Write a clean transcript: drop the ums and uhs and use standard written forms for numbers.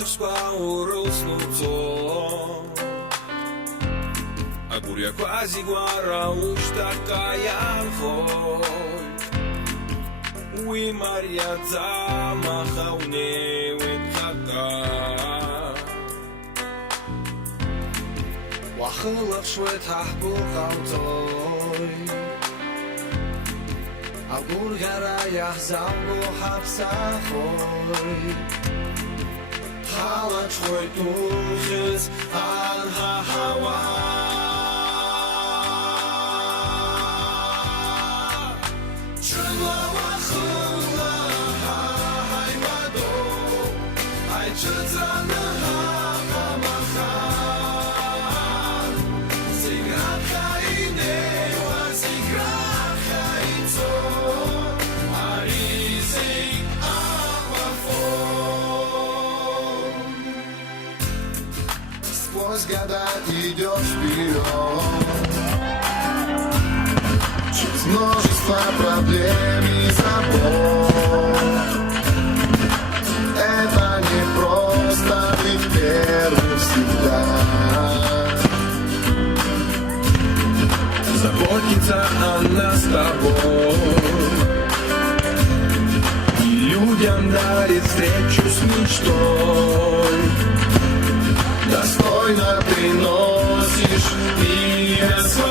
Ветер спаурыл снуцо Aguria quasi guarda usta kayan khoi Ui Maria zama khawne wit khaka Wa khalaf shwet hahbu khawtoy Agur gara yahzam bu hafsa khoi Halat shwet ukhis al ha-hawa Сквозь года идешь вперед Через множество проблем и забот Это не просто быть первым всегда Заботится она с тобой И людям дарит встречу с мечтой Достойно приносишь имя свое